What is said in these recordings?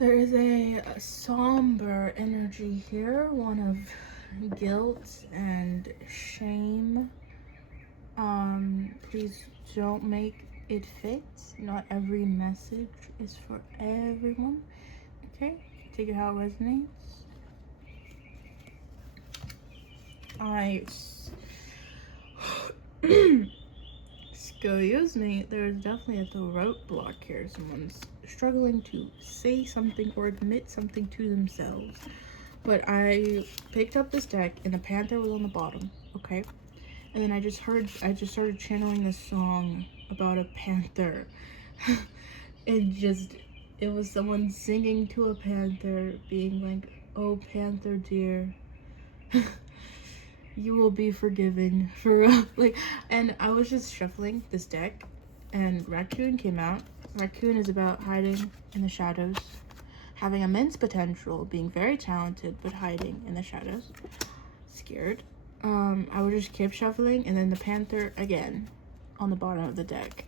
There is a somber energy here, one of guilt and shame. Please don't make it fit. Not every message is for everyone. Okay, take it how it resonates. Excuse me, there's definitely a throat block here. Someone's struggling to say something or admit something to themselves. But I picked up this deck and the panther was on the bottom, okay? And then I just started channeling this song about a panther. It was someone singing to a panther, being like, "Oh, panther dear, you will be forgiven," for real. Like, and I was just shuffling this deck and Raccoon came out. Raccoon is about hiding in the shadows, having immense potential, being very talented, but hiding in the shadows, scared. I would just keep shuffling, and then the panther again on the bottom of the deck.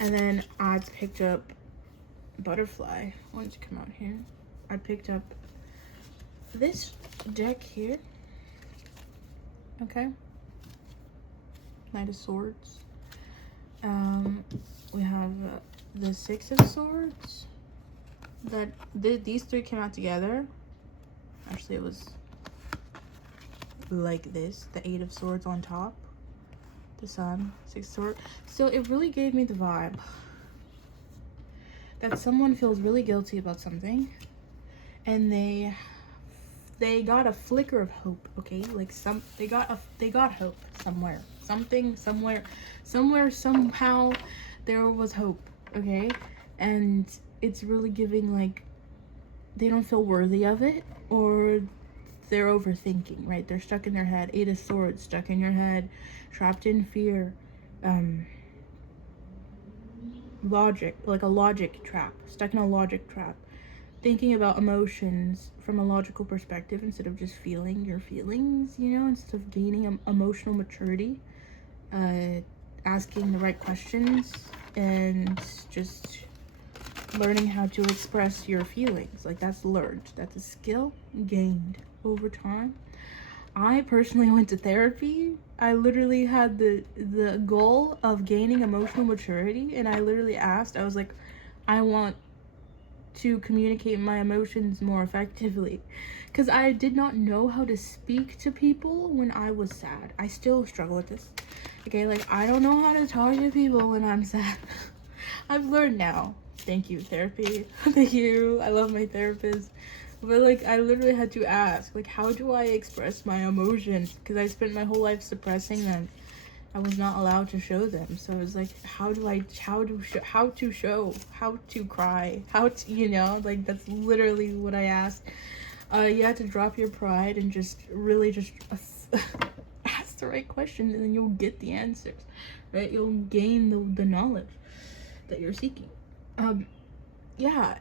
And then I picked up butterfly. I wanted to come out here. I picked up this deck here. Okay. Knight of Swords. We have the Six of Swords. These three came out together. Actually, it was like this, the Eight of Swords on top, the Sun, Six of Swords. So it really gave me the vibe that someone feels really guilty about something, and they got a flicker of hope. Okay, like they got hope somewhere, somehow there was hope. Okay, and it's really giving like they don't feel worthy of it, or they're overthinking, right? They're stuck in their head. Eight of Swords, stuck in your head, trapped in fear. Logic, like a logic trap, stuck in a logic trap, thinking about emotions from a logical perspective instead of just feeling your feelings, you know, instead of gaining emotional maturity, asking the right questions, and just learning how to express your feelings. Like, that's learned. That's a skill gained over time. I personally went to therapy. I literally had the goal of gaining emotional maturity, and I literally asked, I was like, I want to communicate my emotions more effectively, because I did not know how to speak to people when I was sad. I still struggle with this. Okay, like, I don't know how to talk to people when I'm sad. I've learned now. Thank you, therapy. Thank you. I love my therapist. But like, I literally had to ask, like, how do I express my emotions? Because I spent my whole life suppressing them. I was not allowed to show them. So it was like, how to cry, you know, like, that's literally what I asked. You have to drop your pride and just really just ask the right questions, and then you'll get the answers, right? You'll gain the knowledge that you're seeking. Yeah,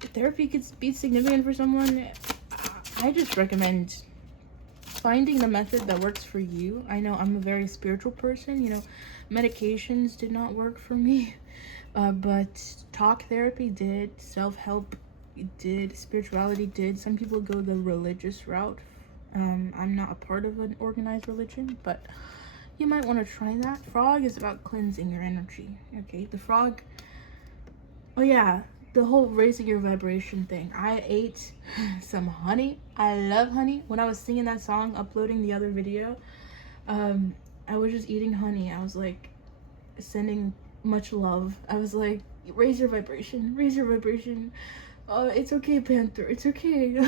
therapy could be significant for someone. I just recommend finding the method that works for you. I know I'm a very spiritual person, you know, medications did not work for me, but talk therapy did, self-help did, spirituality did. Some people go the religious route. I'm not a part of an organized religion, but you might want to try that. Frog is about cleansing your energy. Okay, the frog, oh yeah, the whole raising your vibration thing. I ate some honey. I love honey. When I was singing that song, uploading the other video, I was just eating honey. I was like sending much love. I was like, raise your vibration, raise your vibration. It's okay, panther, it's okay.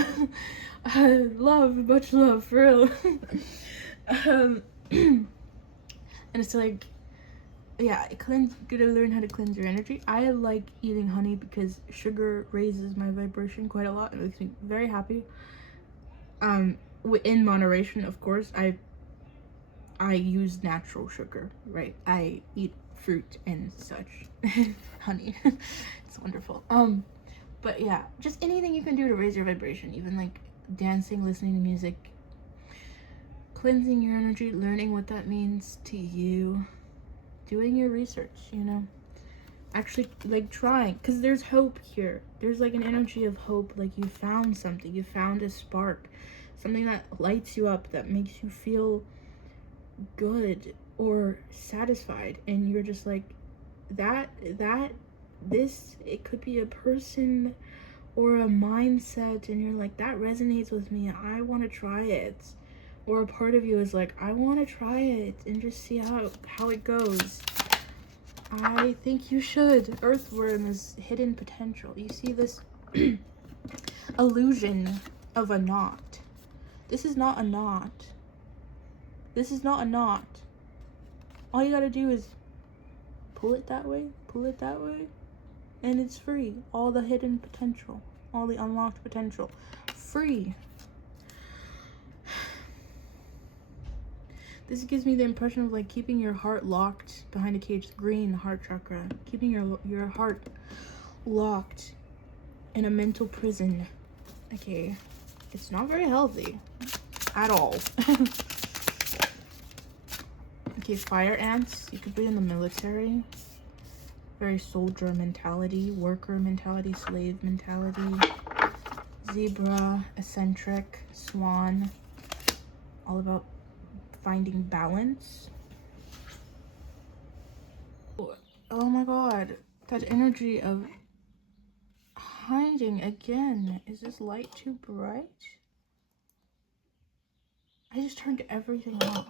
Love, much love, for real. And it's like, yeah, gotta learn how to cleanse your energy. I like eating honey because sugar raises my vibration quite a lot. It makes me very happy. In moderation, of course. I use natural sugar, right? I eat fruit and such. Honey. It's wonderful. But yeah, just anything you can do to raise your vibration, even like dancing, listening to music, cleansing your energy, learning what that means to you, doing your research, you know. actually like trying, because there's hope here. There's like an energy of hope, like you found something, you found a spark, something that lights you up, that makes you feel good or satisfied, and you're just like this, it could be a person or a mindset, and you're like, that resonates with me, I want to try it. Or a part of you is like, I want to try it and just see how it goes. I think you should. Earthworm is hidden potential. You see this illusion of a knot. This is not a knot. This is not a knot. All you gotta do is pull it that way, and it's free. All the hidden potential, all the unlocked potential, free. This gives me the impression of like keeping your heart locked behind a cage, green heart chakra, keeping your heart locked in a mental prison. Okay, it's not very healthy at all. Okay, fire ants, you could be in the military. Very soldier mentality, worker mentality, slave mentality. Zebra, eccentric, swan, all about finding balance. Oh my god, that energy of hiding again. Is this light too bright? I just turned everything off.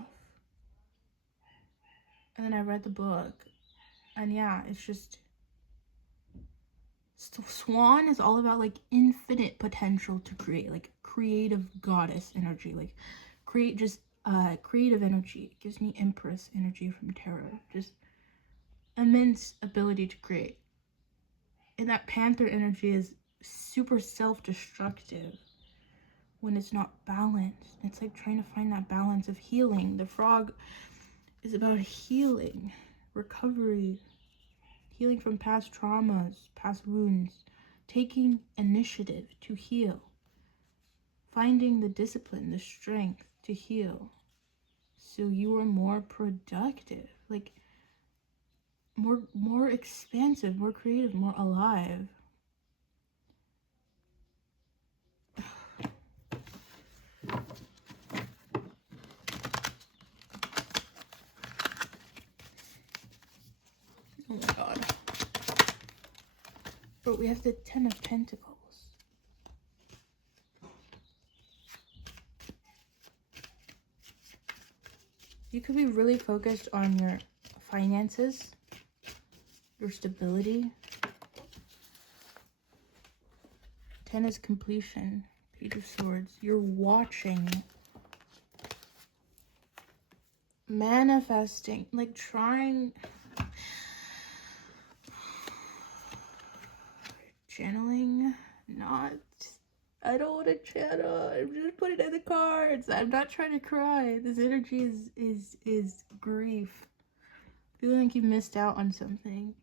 And then I read the book. And yeah, it's just... Swan is all about like infinite potential to create, like creative goddess energy, like creative energy. It gives me Empress energy from tarot, just immense ability to create. And that panther energy is super self-destructive when it's not balanced. It's like trying to find that balance of healing. The frog is about healing, recovery, healing from past traumas, past wounds, taking initiative to heal, finding the discipline, the strength to heal, so you are more productive, like more expansive, more creative, more alive. Oh my god. But we have the 10 of Pentacles. You could be really focused on your finances, your stability. 10 is completion. Page of Swords. You're watching. Manifesting. Like trying... Channeling. Not... I don't want to channel. I'm just putting in the cards. I'm not trying to cry. This energy is grief. Feeling like you missed out on something.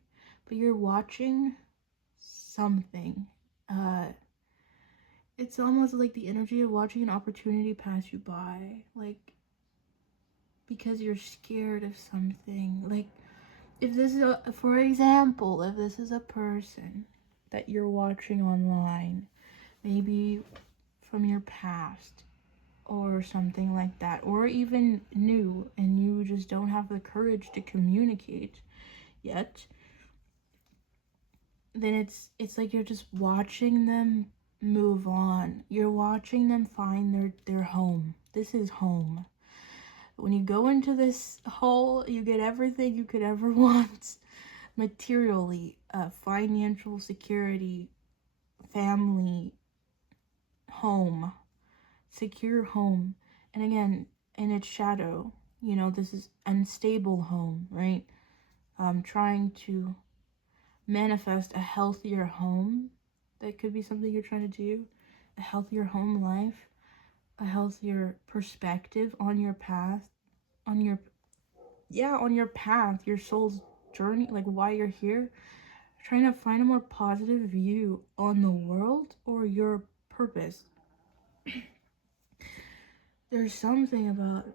But you're watching something. It's almost like the energy of watching an opportunity pass you by. Like, because you're scared of something. Like, if this is for example, if this is a person that you're watching online, maybe from your past or something like that, or even new, and you just don't have the courage to communicate yet, then it's like you're just watching them move on. You're watching them find their home. This is home. When you go into this hole, you get everything you could ever want materially, financial security, family, home, secure home. And again, in its shadow, you know, this is unstable home, right? Trying to manifest a healthier home. That could be something you're trying to do. A healthier home life, a healthier perspective on your path, on your path, your soul's journey, like why you're here. Trying to find a more positive view on the world or your purpose. There's something about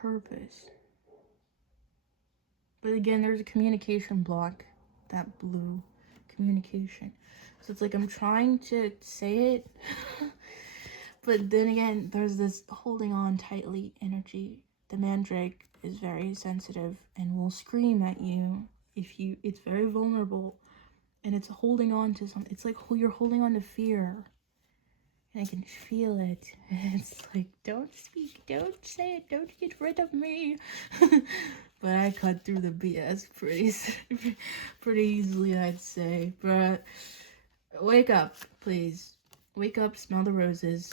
purpose. But again, there's a communication block, that blue communication. So it's like I'm trying to say it, but then again, there's this holding on tightly energy. The mandrake is very sensitive and will scream at you if you, it's very vulnerable, and it's holding on to something. It's like you're holding on to fear. And I can feel it. It's like, don't speak, don't say it, don't get rid of me. But I cut through the BS pretty easily, I'd say. But wake up, please. Wake up, smell the roses.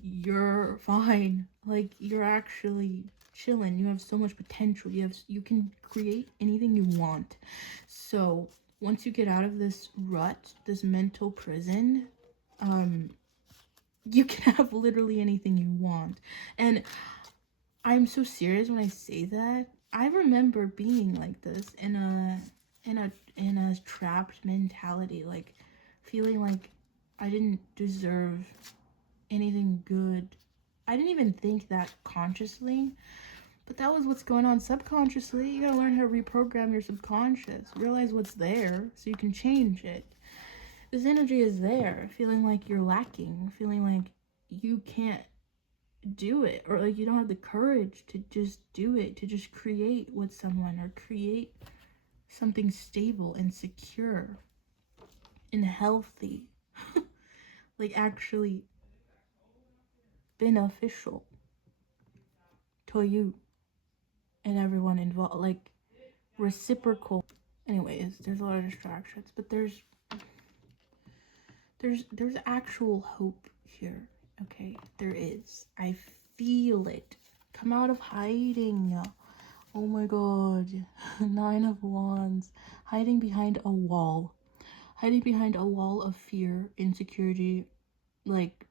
You're fine. Like, you're actually chilling. You have so much potential. You can create anything you want. So once you get out of this rut, this mental prison, you can have literally anything you want. And I'm so serious when I say that. I remember being like this in a trapped mentality, like feeling like I didn't deserve anything good. I didn't even think that consciously, but that was what's going on subconsciously. You gotta learn how to reprogram your subconscious, realize what's there so you can change it. This energy is there, feeling like you're lacking, feeling like you can't do it, or like you don't have the courage to just do it, to just create with someone or create something stable and secure and healthy, like actually beneficial to you and everyone involved, like reciprocal. Anyways, there's a lot of distractions, but there's actual hope here. Okay, there is. I feel it. Come out of hiding. Oh my god. 9 of Wands. Hiding behind a wall. Hiding behind a wall of fear, insecurity. Like,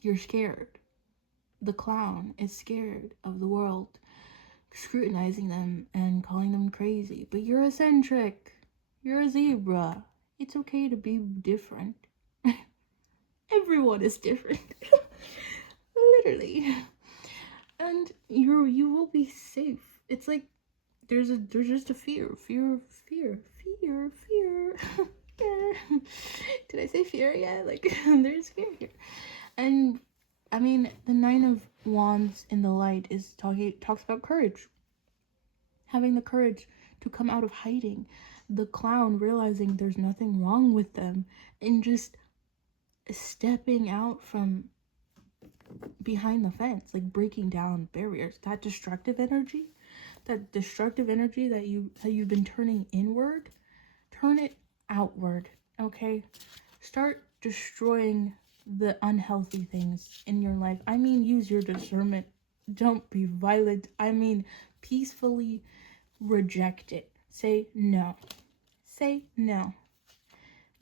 you're scared. The clown is scared of the world, scrutinizing them and calling them crazy. But you're eccentric. You're a zebra. It's okay to be different. Everyone is different. Literally. And you will be safe. It's like there's just a fear. Did I say fear yet? Like, there's fear here. And I mean, the 9 of Wands in the light is talks about courage. Having the courage to come out of hiding. The clown realizing there's nothing wrong with them and just stepping out from behind the fence, like breaking down barriers. That destructive energy that you've been turning inward, turn it outward. Okay, start destroying the unhealthy things in your life. I mean, use your discernment. Don't be violent. I mean, peacefully reject it. Say no.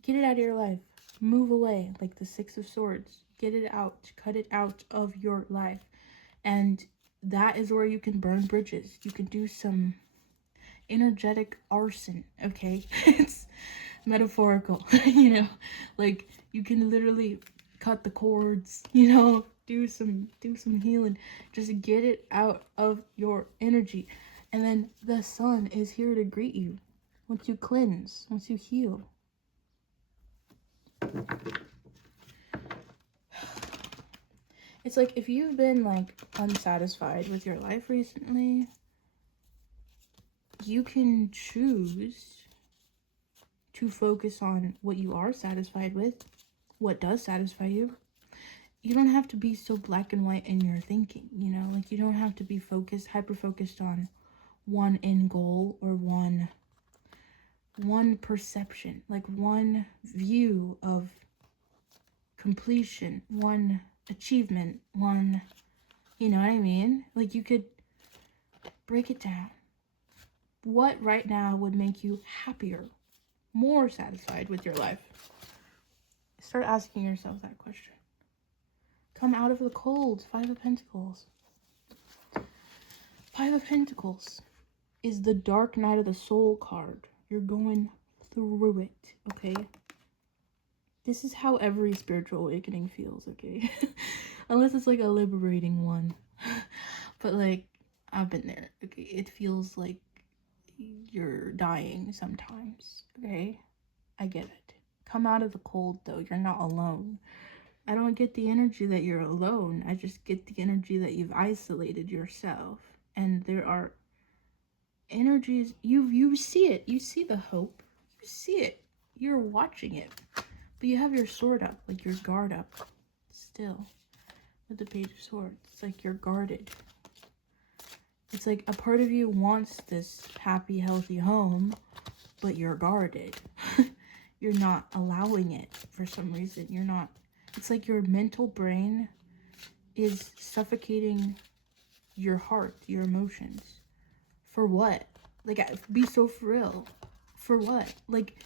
Get it out of your life. Move away, like the 6 of Swords. Get it out. Cut it out of your life. And that is where you can burn bridges. You can do some energetic arson, okay? It's metaphorical, you know? Like, you can literally cut the cords, you know? Do some healing. Just get it out of your energy. And then the sun is here to greet you. Once you cleanse, once you heal. It's like if you've been like unsatisfied with your life recently, you can choose to focus on what you are satisfied with, what does satisfy you. You don't have to be so black and white in your thinking, you know? Like, you don't have to be hyper focused on one end goal or one perception, like one view of completion, one achievement, one, you know what I mean? Like, you could break it down. What right now would make you happier, more satisfied with your life? Start asking yourself that question. Come out of the cold. 5 of Pentacles. 5 of Pentacles is the dark night of the soul card. You're going through it, okay? This is how every spiritual awakening feels, okay? Unless it's like a liberating one. But like, I've been there. Okay, it feels like you're dying sometimes. Okay, I get it. Come out of the cold though. You're not alone. I don't get the energy that you're alone. I just get the energy that you've isolated yourself. And there are energies, you see it. You see the hope. You see it. You're watching it. But you have your sword up, like your guard up. Still. With the Page of Swords. It's like you're guarded. It's like a part of you wants this happy, healthy home, but you're guarded. You're not allowing it for some reason. You're not. It's like your mental brain is suffocating your heart, your emotions. For what? Like, be so for real. For what? Like,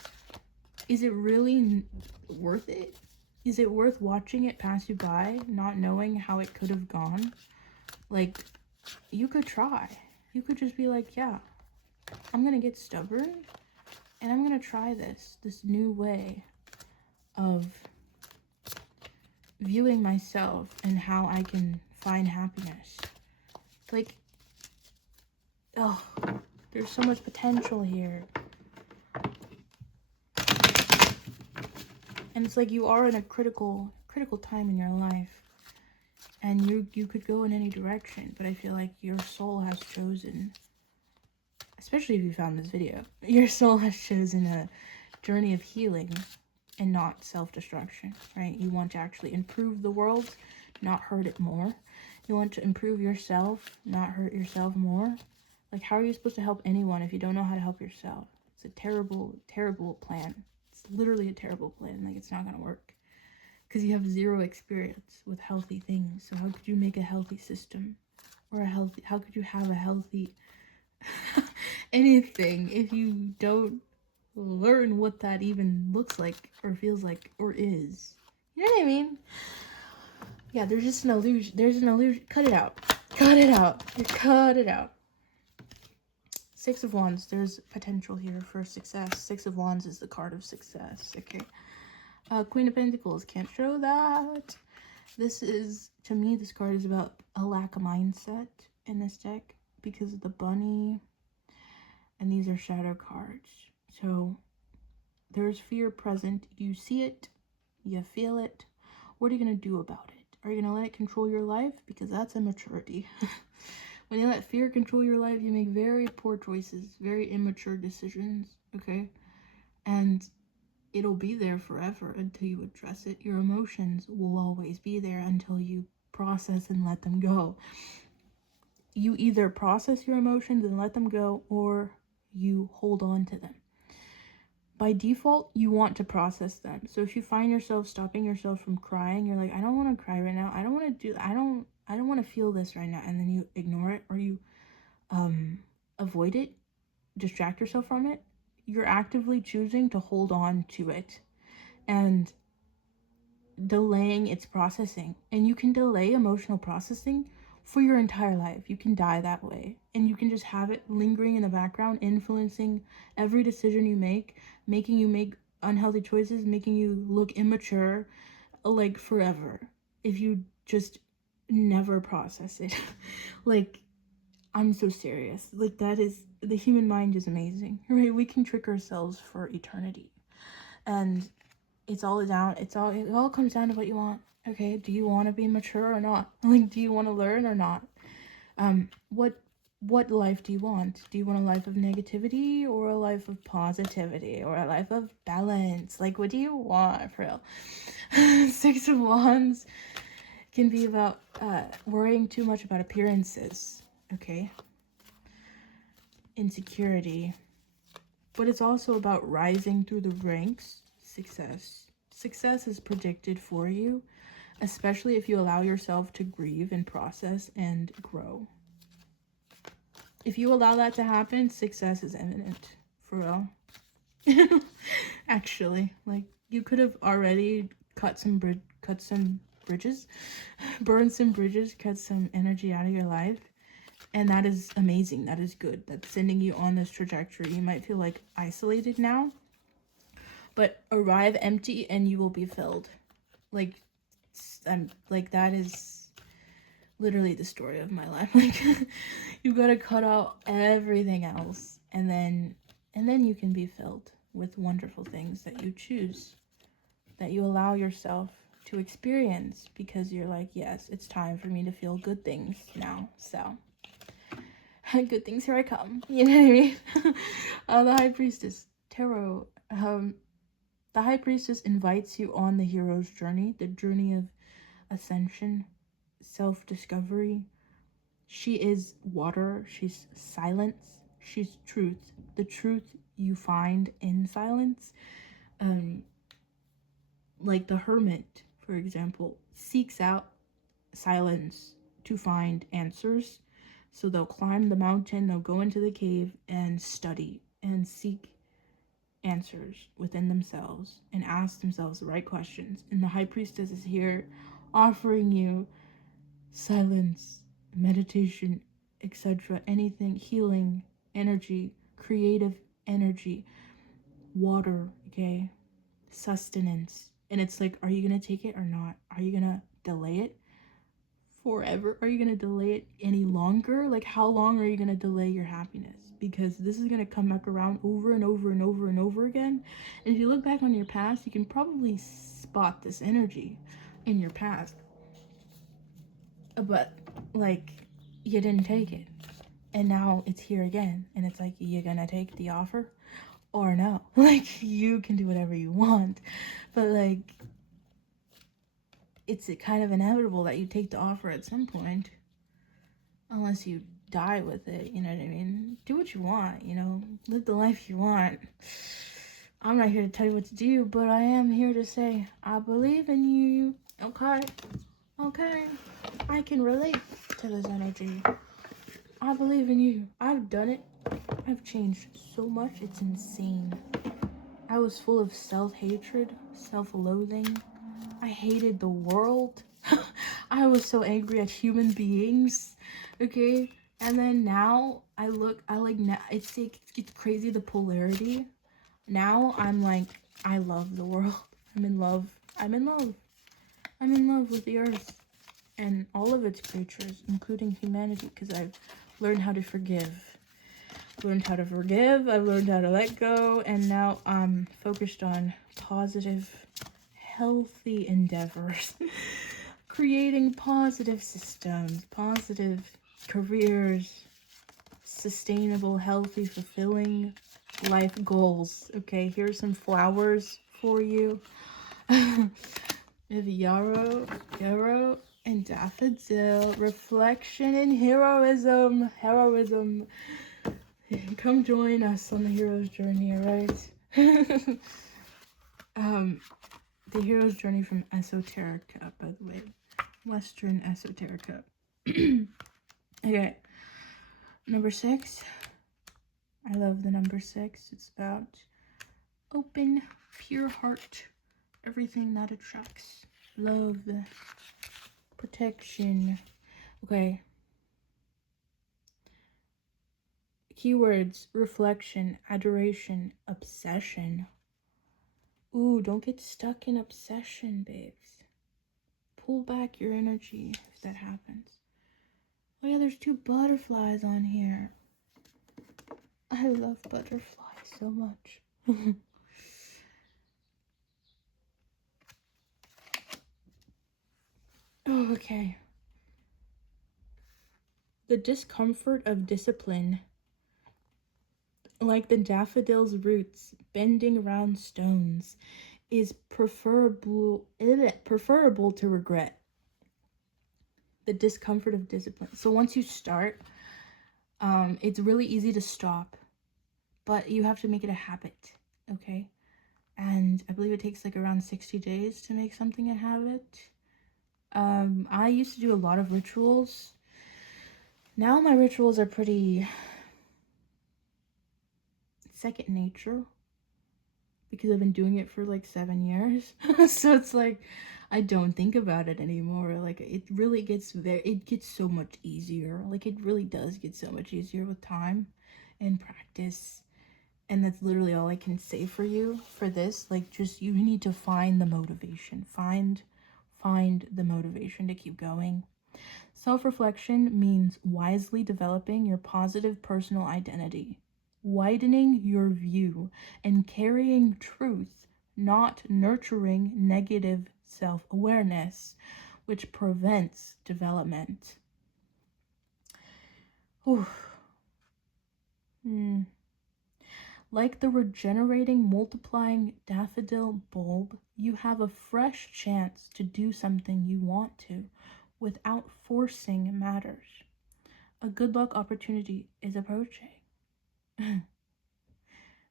is it really worth it? Is it worth watching it pass you by, not knowing how it could have gone? Like, you could try. You could just be like, yeah, I'm gonna get stubborn and I'm gonna try this new way of viewing myself and how I can find happiness. Like, oh, there's so much potential here. And it's like you are in a critical time in your life. And you could go in any direction, but I feel like your soul has chosen, especially if you found this video, your soul has chosen a journey of healing and not self-destruction, right? You want to actually improve the world, not hurt it more. You want to improve yourself, not hurt yourself more. Like, how are you supposed to help anyone if you don't know how to help yourself? It's a terrible, terrible plan. It's literally a terrible plan. Like, it's not gonna work. Because you have zero experience with healthy things. So how could you make a healthy system? Or how could you have a healthy anything if you don't learn what that even looks like or feels like or is? You know what I mean? Yeah, there's just an illusion. There's an illusion. Cut it out. Cut it out. Cut it out. Six of Wands. There's potential here for success. Six of Wands is the card of success. Okay. Queen of Pentacles. Can't show that. This is, to me, this card is about a lack of mindset in this deck because of the bunny. And these are shadow cards. So there's fear present. You see it. You feel it. What are you going to do about it? Are you going to let it control your life? Because that's immaturity. When you let fear control your life, you make very poor choices, very immature decisions, okay? And it'll be there forever until you address it. Your emotions will always be there until you process and let them go. You either process your emotions and let them go, or you hold on to them. By default, you want to process them. So if you find yourself stopping yourself from crying, you're like, I don't want to cry right now. I don't want to do, I don't want to feel this right now. And then you ignore it, or you avoid it, distract yourself from it. You're actively choosing to hold on to it and delaying its processing. And you can delay emotional processing for your entire life. You can die that way, and you can just have it lingering in the background, influencing every decision you make, making you make unhealthy choices, making you look immature, like, forever, if you just never process it. Like, I'm so serious. Like, that is, the human mind is amazing, right? We can trick ourselves for eternity. And it all comes down to what you want. Okay, do you want to be mature or not? Like, do you want to learn or not? What life do you want? Do you want a life of negativity or a life of positivity or a life of balance? Like, what do you want, for real? Six of Wands can be about worrying too much about appearances, okay? Insecurity. But it's also about rising through the ranks. Success. Success is predicted for you, especially if you allow yourself to grieve and process and grow. If you allow that to happen, success is imminent, for real. Actually, like, you could have already cut some bridges, burned some bridges, cut some energy out of your life, and that is amazing. That is good. That's sending you on this trajectory. You might feel like isolated now, but arrive empty and you will be filled. Like, that is literally the story of my life. Like, you gotta cut out everything else, and then you can be filled with wonderful things that you choose, that you allow yourself to experience, because you're like, yes, it's time for me to feel good things now. So good things, here I come. You know what I mean? The High Priestess Tarot. The High Priestess invites you on the hero's journey, the journey of ascension, self-discovery. She is water, she's silence, she's truth. The truth you find in silence. Like the hermit, for example, seeks out silence to find answers. So they'll climb the mountain, they'll go into the cave and study and seek answers within themselves and ask themselves the right questions. And the High Priestess is here offering you silence, meditation, etc., anything, healing energy, creative energy, water, okay, sustenance. And it's like, are you gonna take it or not? Are you gonna delay it forever? Are you gonna delay it any longer? Like, how long are you gonna delay your happiness? Because this is gonna come back around over and over and over and over again. And if you look back on your past, you can probably spot this energy in your past. But like, you didn't take it, and now it's here again, and it's like, you gonna take the offer or no? Like, you can do whatever you want, but like, it's kind of inevitable that you take the offer at some point, unless you die with it. You know what I mean? Do what you want, you know, live the life you want. I'm not here to tell you what to do, but I am here to say, I believe in you. Okay, I can relate to this energy. I believe in you. I've done it. I've changed so much. It's insane. I was full of self-hatred, self-loathing. I hated the world. I was so angry at human beings. Okay? And then now now it's crazy, the polarity. Now I'm like, I love the world. I'm in love. I'm in love with the earth and all of its creatures, including humanity, because I've learned how to forgive. I've learned how to let go, and now I'm focused on positive, healthy endeavors. Creating positive systems, positive careers, sustainable, healthy, fulfilling life goals. Okay, here's some flowers for you. With yarrow, and daffodil. Reflection and heroism. Come join us on the hero's journey, alright? The hero's journey from Esoterica, by the way. Western Esoterica. Okay. Number 6. I love the number 6. It's about open, pure heart. Everything that attracts. Love. Protection. Okay. Keywords: reflection, adoration, obsession. Ooh, don't get stuck in obsession, babes. Pull back your energy if that happens. Oh yeah, there's 2 butterflies on here. I love butterflies so much. Oh, okay. The discomfort of discipline. Like the daffodil's roots bending around stones, is preferable to regret. The discomfort of discipline. So once you start, it's really easy to stop, but you have to make it a habit, okay? And I believe it takes like around 60 days to make something a habit. I used to do a lot of rituals. Now my rituals are pretty second nature, because I've been doing it for like 7 years. So it's like, I don't think about it anymore. Like, it really gets it gets so much easier. Like, it really does get so much easier with time and practice. And that's literally all I can say for you for this. Like, just, you need to find the motivation. Find the motivation to keep going. Self-reflection means wisely developing your positive personal identity, widening your view, and carrying truth, not nurturing negative self-awareness, which prevents development. Whew. Like the regenerating, multiplying daffodil bulb, you have a fresh chance to do something you want to without forcing matters. A good luck opportunity is approaching.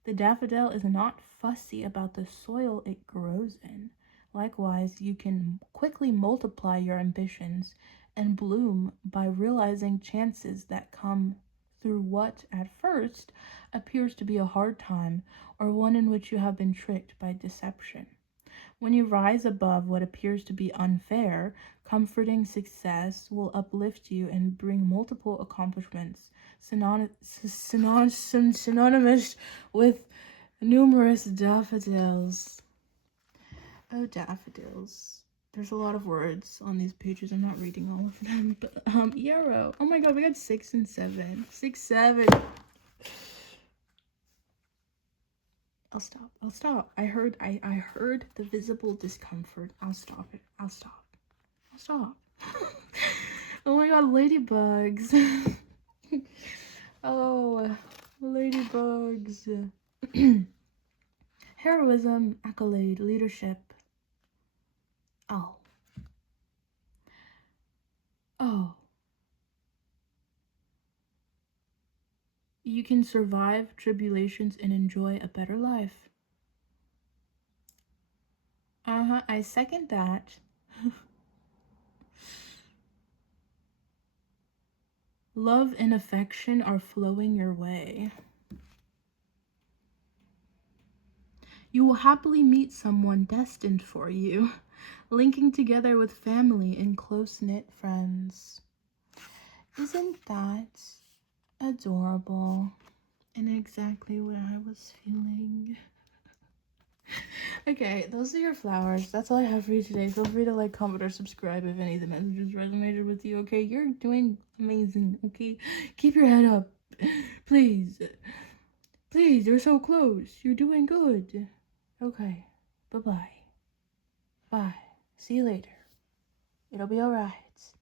The daffodil is not fussy about the soil it grows in. Likewise, you can quickly multiply your ambitions and bloom by realizing chances that come through what, at first, appears to be a hard time or one in which you have been tricked by deception. When you rise above what appears to be unfair, comforting success will uplift you and bring multiple accomplishments synonymous with numerous daffodils. Oh, daffodils. There's a lot of words on these pages. I'm not reading all of them. But, yarrow. Oh my god, we got 6 and 7. 6, 7. I'll stop. I heard the visible discomfort. I'll stop it. I'll stop. Oh my god, ladybugs. Oh, ladybugs. Heroism, accolade, leadership. Oh. You can survive tribulations and enjoy a better life. I second that. Love and affection are flowing your way. You will happily meet someone destined for you, linking together with family and close-knit friends. Isn't that adorable? And exactly what I was feeling. Okay, those are your flowers. That's all I have for you today. Feel free to like, comment, or subscribe if any of the messages resonated with you, okay? You're doing amazing, okay? Keep your head up. Please. Please, you're so close. You're doing good. Okay. Bye-bye. Bye. See you later. It'll be alright.